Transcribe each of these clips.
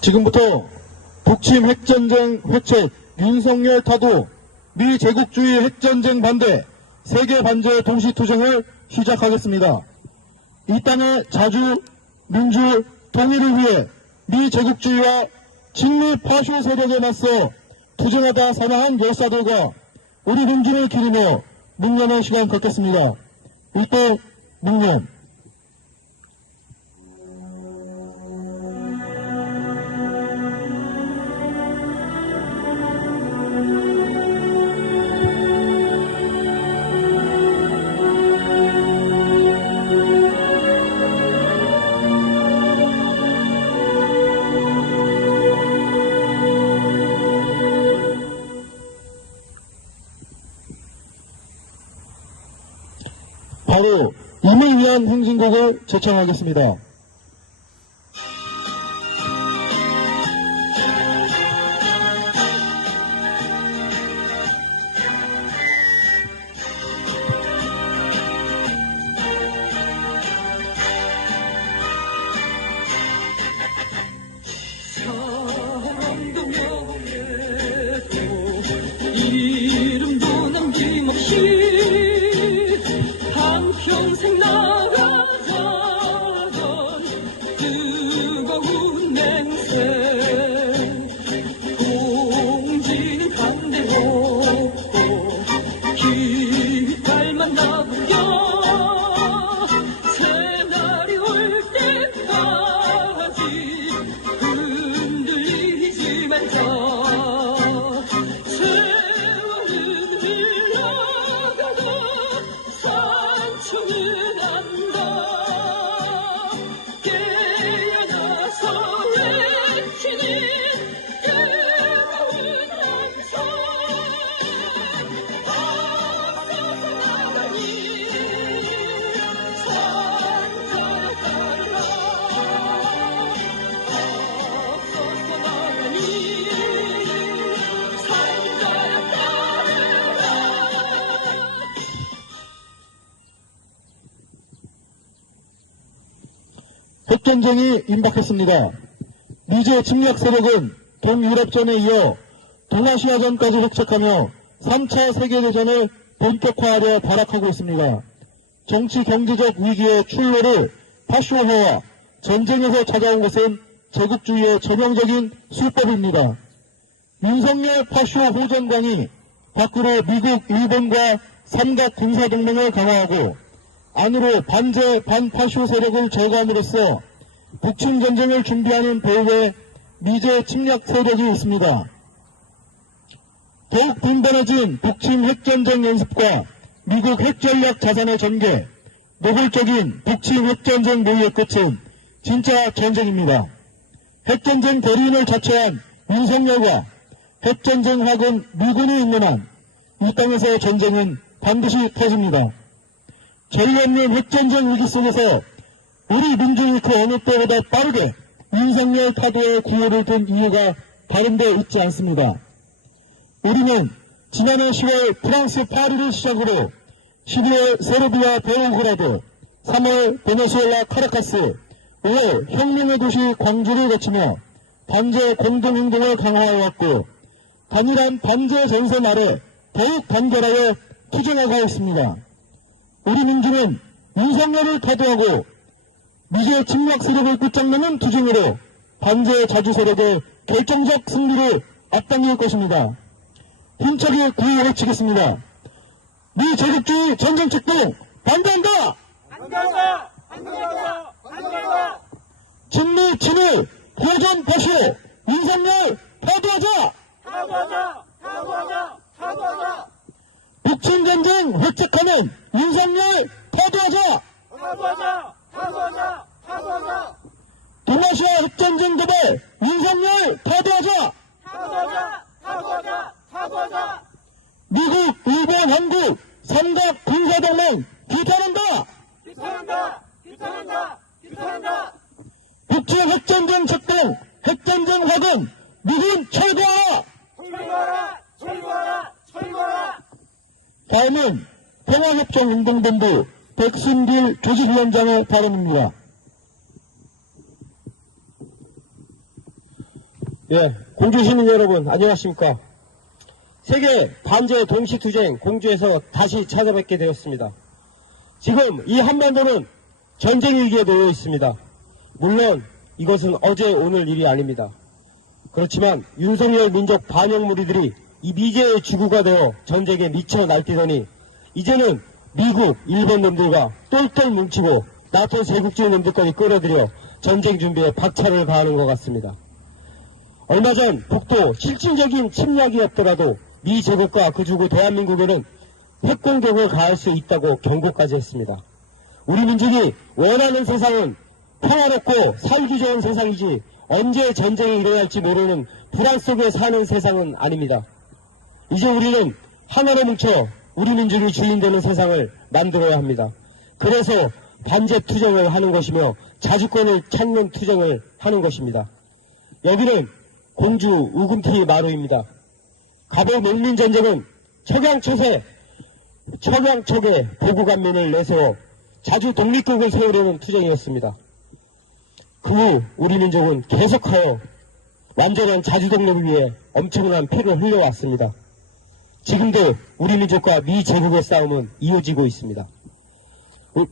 지금부터 북침 핵전쟁 회책, 윤석열 타도, 미 제국주의 핵전쟁 반대, 세계 반제 동시투쟁을 시작하겠습니다. 이 땅의 자주, 민주, 통일을 위해 미 제국주의와 친미 파쇼 세력에 맞서 투쟁하다 사망한 열사들과 우리 민주를 기리며 묵념의 시간 갖겠습니다. 일대 묵념. 바로 임을 위한 행진곡을 제청하겠습니다. 이름도 남김없이 평생 나가자던 뜨거운 냄새 공지는 반대로 깃발만 나부려 새날이 올 때까지 흔들리지만서 세월은 흘러가고 산초는 안다 깨어나서 외치는 뜨거운 함성 앞서서 나가니 산자가라 앞서서 나가니 산자야 따르라. 핵전쟁이 임박했습니다. 미제 침략 세력은 동유럽전에 이어 동아시아전까지 획책하며 3차 세계대전을 본격화하려 발악하고 있습니다. 정치 경제적 위기의 출로를 파쇼화와 전쟁에서 찾아온 것은 제국주의의 전형적인 수법입니다. 윤석열 파쇼 호전광이 밖으로 미국, 일본과 삼각 군사동맹을 강화하고 안으로 반제, 반파쇼 세력을 제거함으로써 북침 전쟁을 준비하는 배후에 미제 침략 세력이 있습니다. 더욱 빈번해진 북침 핵전쟁 연습과 미국 핵전략 자산의 전개, 노골적인 북침 핵전쟁 모의의 끝은 진짜 전쟁입니다. 핵전쟁 대리인을 자처한 윤석열과 핵전쟁 학은 미군이 있는 한 이 땅에서 전쟁은 반드시 터집니다. 전례 없는 핵전쟁 위기 속에서 우리 민중이 그 어느 때보다 빠르게 윤석열 타도의 구호를 든 이유가 다른 데 있지 않습니다. 우리는 지난해 10월 프랑스 파리를 시작으로 12월 세르비아 베오그라드, 3월 베네수엘라 카라카스, 5월 혁명의 도시 광주를 거치며 반제 공동행동을 강화해왔고 단일한 반제 전선 아래 더욱 단결하여 투쟁하고 있습니다. 우리 민주는 윤석열을 타도하고 미제 침략 세력을 끝장내는 투쟁으로 반제 자주 세력의 결정적 승리를 앞당길 것입니다. 힘차게 구호 외치겠습니다. 미 제국주의 전쟁 책동 반대한다! 반대한다! 반대한다! 반대한다! 친미 친일 호전 파쇼 윤석열 타도하자! 타도하자! 타도하자! 타도하자! 북침 전쟁 회책하면 윤석열 타도하자! 타도하자! 타도하자! 타도하자! 동아시아 핵전쟁 도발 윤석열 타도하자! 타도하자! 타도하자! 타도하자! 미국, 일본, 한국 삼각 군사동맹 비탄한다! 비탄한다! 비탄한다! 비탄한다! 북침 핵전쟁 책동 핵전쟁 확은 미군 철거하라! 철거하라! 철거하라! 철거하라! 다음은 평화협정운동본부 백순길 조직위원장의 발언입니다. 예, 공주 시민 여러분 안녕하십니까. 세계 반제 동시투쟁 공주에서 다시 찾아뵙게 되었습니다. 지금 이 한반도는 전쟁 위기에 놓여 있습니다. 물론 이것은 어제 오늘 일이 아닙니다. 그렇지만 윤석열 민족 반역 무리들이 이 미제의 주구가 되어 전쟁에 미쳐 날뛰더니 이제는 미국, 일본 놈들과 똘똘 뭉치고 나토 제국주의 놈들까지 끌어들여 전쟁 준비에 박차를 가하는 것 같습니다. 얼마 전 북도 실질적인 침략이 없더라도 미 제국과 그 주구 대한민국에는 핵공격을 가할 수 있다고 경고까지 했습니다. 우리 민족이 원하는 세상은 평화롭고 살기 좋은 세상이지 언제 전쟁이 일어날지 모르는 불안 속에 사는 세상은 아닙니다. 이제 우리는 하나로 뭉쳐 우리 민족이 주인되는 세상을 만들어야 합니다. 그래서 반제 투쟁을 하는 것이며 자주권을 찾는 투쟁을 하는 것입니다. 여기는 공주 우금티 마루입니다. 갑오 농민전쟁은 척양초에 보고간민을 내세워 자주 독립국을 세우려는 투쟁이었습니다. 그 후 우리 민족은 계속하여 완전한 자주 독립을 위해 엄청난 피를 흘려왔습니다. 지금도 우리 민족과 미 제국의 싸움은 이어지고 있습니다.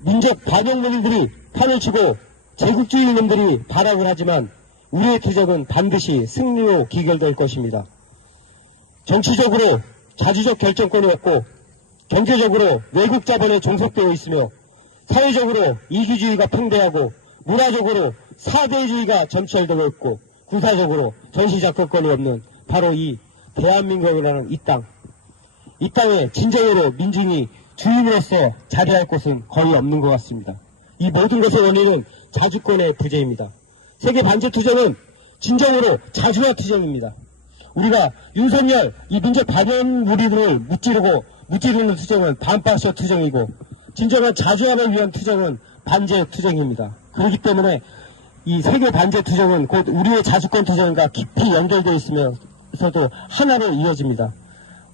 민족 반역무리들이 판을 치고 제국주의 놈들이 발악을 하지만 우리의 투쟁은 반드시 승리로 기결될 것입니다. 정치적으로 자주적 결정권이 없고 경제적으로 외국 자본에 종속되어 있으며 사회적으로 이기주의가 팽배하고 문화적으로 사대주의가 점철되고 있고 군사적으로 전시작전권이 없는 바로 이 대한민국이라는 이 땅. 이 땅에 진정으로 민중이 주인으로서 자리할 곳은 거의 없는 것 같습니다. 이 모든 것의 원인은 자주권의 부재입니다. 세계 반제 투쟁은 진정으로 자주화 투쟁입니다. 우리가 윤석열 이 민족 반역 무리들을 무찌르는 투쟁은 반파쇼 투쟁이고 진정한 자주화를 위한 투쟁은 반제 투쟁입니다. 그렇기 때문에 이 세계 반제 투쟁은 곧 우리의 자주권 투쟁과 깊이 연결되어 있으면서도 하나로 이어집니다.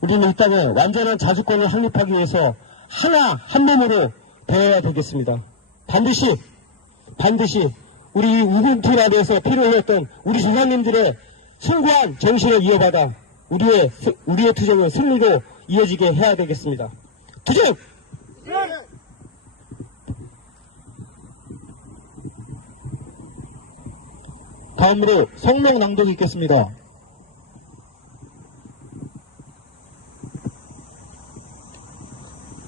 우리는 이 땅에 완전한 자주권을 확립하기 위해서 한 몸으로 되어야 되겠습니다. 반드시 우리 우금티라에서 피를 흘렸던 우리 조상님들의 숭고한 정신을 이어받아 우리의 투쟁은 승리로 이어지게 해야 되겠습니다. 투쟁! 다음으로 성명 낭독이 있겠습니다.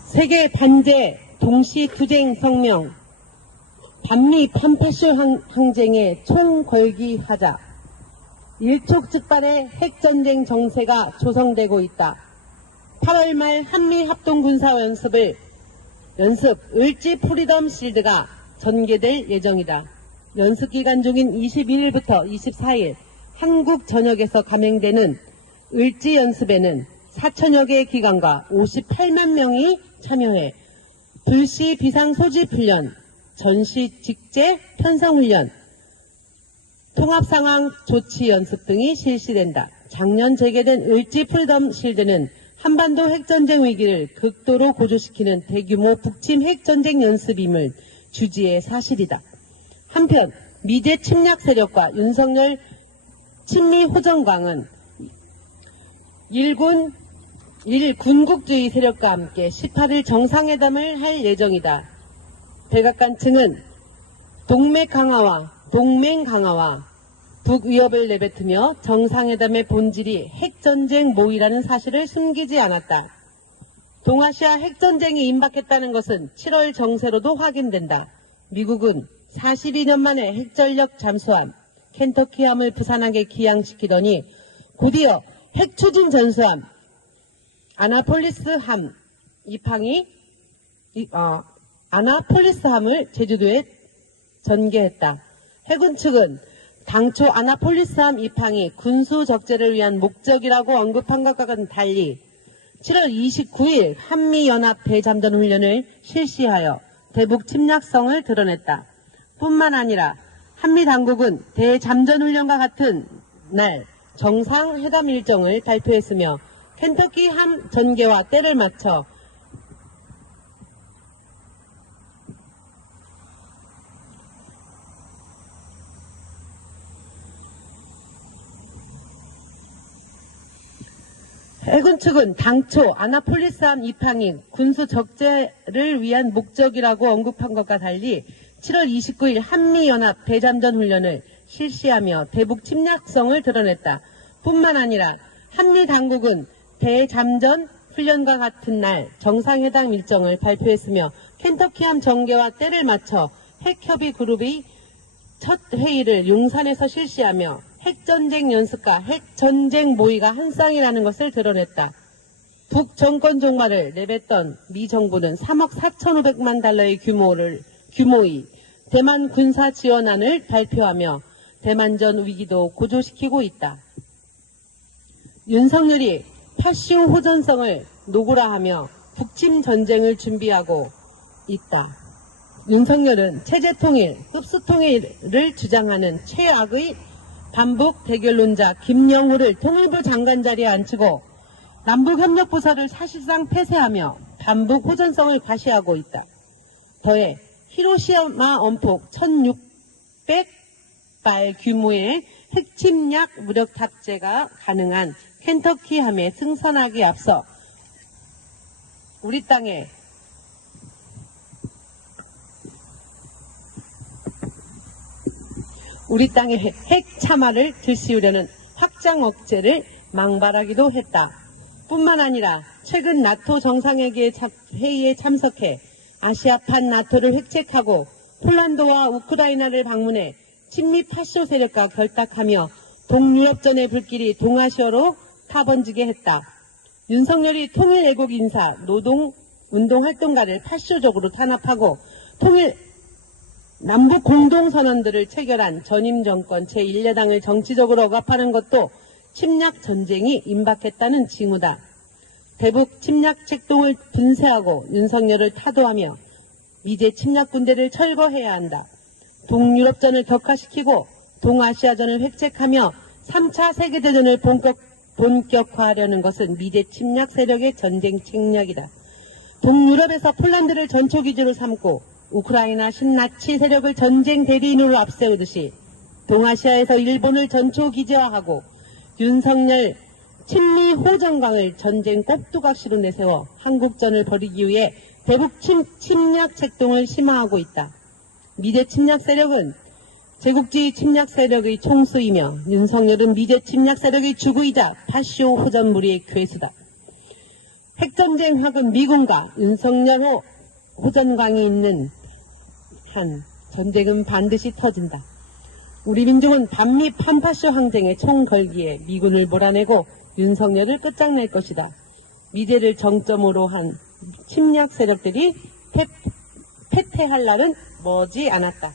세계 반제 동시 투쟁 성명 반미 판파쇼 항쟁에 총 걸기 하자. 일촉즉발의 핵전쟁 정세가 조성되고 있다. 8월 말 한미 합동 군사연습 을지 프리덤 실드가 전개될 예정이다. 연습 기간 중인 21일부터 24일 한국 전역에서 감행되는 을지 연습에는 4천여 개의 기관과 58만 명이 참여해 불시 비상 소집 훈련, 전시 직제 편성 훈련, 통합 상황 조치 연습 등이 실시된다. 작년 재개된 을지 프리덤 실드는 한반도 핵전쟁 위기를 극도로 고조시키는 대규모 북침 핵전쟁 연습임을 주지의 사실이다. 한편 미제 침략 세력과 윤석열 친미 호정광은 일군국주의 세력과 함께 18일 정상회담을 할 예정이다. 백악관 측은 동맹 강화와 북위협을 내뱉으며 정상회담의 본질이 핵전쟁 모의라는 사실을 숨기지 않았다. 동아시아 핵전쟁이 임박했다는 것은 7월 정세로도 확인된다. 미국은 42년 만에 핵전력 잠수함 켄터키함을 부산항에 기항시키더니 곧이어 핵추진 전수함 아나폴리스함을 제주도에 전개했다. 해군 측은 당초 아나폴리스함 입항이 군수 적재를 위한 목적이라고 언급한 것과는 달리 7월 29일 한미연합 대잠전 훈련을 실시하여 대북 침략성을 드러냈다. 뿐만 아니라 한미 당국은 대잠전 훈련과 같은 날 정상회담 일정을 발표했으며 켄터키 함 전개와 때를 맞춰 해군 측은 당초 아나폴리스함 입항이 군수 적재를 위한 목적이라고 언급한 것과 달리 7월 29일 한미연합 대잠전 훈련을 실시하며 대북 침략성을 드러냈다. 뿐만 아니라 한미 당국은 대잠전 훈련과 같은 날 정상회담 일정을 발표했으며 켄터키함 전개와 때를 맞춰 핵협의 그룹이 첫 회의를 용산에서 실시하며 핵전쟁 연습과 핵전쟁 모의가 한 쌍이라는 것을 드러냈다. 북정권 종말을 내뱉던 미 정부는 3억 4,500만 달러의 규모의 대만 군사 지원안을 발표하며 대만전 위기도 고조시키고 있다. 윤석열이 파쇼 호전성을 노구라하며 북침 전쟁을 준비하고 있다. 윤석열은 체제통일, 흡수통일을 주장하는 최악의 반북 대결론자 김영우를 통일부 장관 자리에 앉히고 남북협력부서를 사실상 폐쇄하며 반북 호전성을 과시하고 있다. 더해 히로시마 원폭 1,600발 규모의 핵침략 무력 탑재가 가능한 켄터키함에 승선하기 앞서 우리 땅에 핵 참화를 들씌우려는 확장 억제를 망발하기도 했다. 뿐만 아니라 최근 나토 정상회의에 참석해 아시아판 나토를 획책하고 폴란드와 우크라이나를 방문해 친미 파쇼 세력과 결탁하며 동유럽전의 불길이 동아시아로 타번지게 했다. 윤석열이 통일애국 인사, 노동운동활동가를 파쇼적으로 탄압하고 남북 공동선언들을 체결한 전임 정권 제1야당을 정치적으로 억압하는 것도 침략 전쟁이 임박했다는 징후다. 대북 침략 책동을 분쇄하고 윤석열을 타도하며 미제 침략 군대를 철거해야 한다. 동유럽전을 격화시키고 동아시아전을 획책하며 3차 세계대전을 본격화하려는 것은 미제 침략 세력의 전쟁 책략이다. 동유럽에서 폴란드를 전초기지로 삼고 우크라이나 신나치 세력을 전쟁 대리인으로 앞세우듯이 동아시아에서 일본을 전초기지화하고 윤석열 친미 호전광을 전쟁 꼭두각시로 내세워 한국전을 벌이기 위해 대북 침략 책동을 심화하고 있다. 미제 침략 세력은 제국주의 침략 세력의 총수이며 윤석열은 미제 침략 세력의 주구이자 파쇼 호전무리의 괴수다. 핵전쟁 확은 미군과 윤석열 호전광이 있는 한 전쟁은 반드시 터진다. 우리 민족은 반미 판파쇼 항쟁에 총 걸기에 미군을 몰아내고 윤석열을 끝장낼 것이다. 미제를 정점으로 한 침략 세력들이 패퇴할 날은 머지 않았다.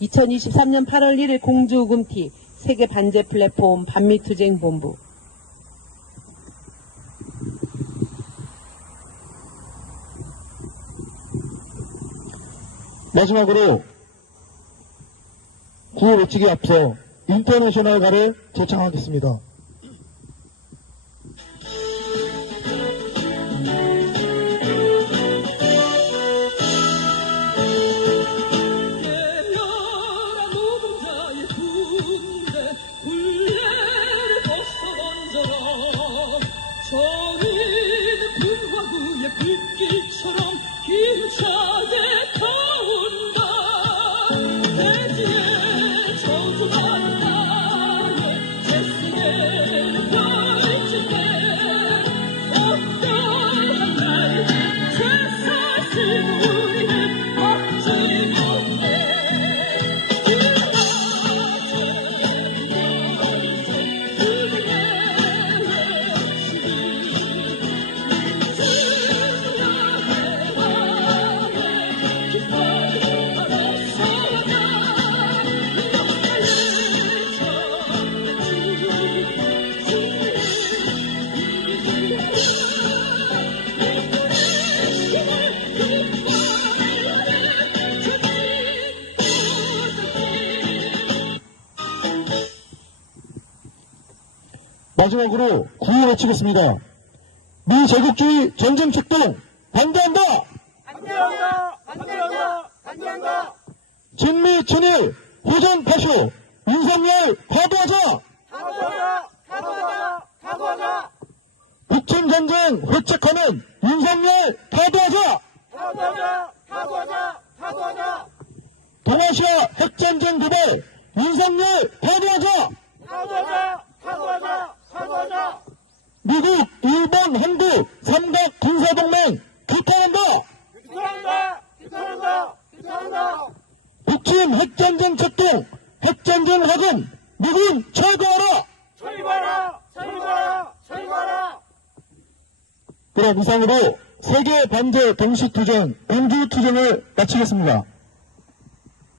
2023년 8월 1일 공주우금티 세계 반제 플랫폼 반미투쟁본부. 마지막으로 구호 외치기 앞서 인터내셔널 가를 제창하겠습니다. 예멸한 노동자의 군대 굴레를 벗어 던져라. 정의는 불화구의 불길처럼 힘차게 타온다. 대지의 저주받은 땅에 제스를 펼칠 때 어떠한 날이지 제사신 우리는 막지 못해. 마지막으로 구호 외치겠습니다. 미제국주의 전쟁 책동 반대한다! 반대한다! 반대한다! 반대한다! 친미 친일 호전 파쇼 윤석열 파도하자! 타도하자! 타도하자! 타도하자! 북침 전쟁 회책하는 윤석열 파도하자! 파도하자! 동아시아 핵전쟁 도발 윤석열 파도하자! 파도하자! 미국, 일본, 한국 삼각 군사동맹 규탄한다! 규탄한다! 북침 핵전쟁策동, 핵전쟁 하금, 미군 철거하라! 철거하라! 그럼 이상으로 세계 반대 동시 투쟁, 공주 투쟁을 마치겠습니다.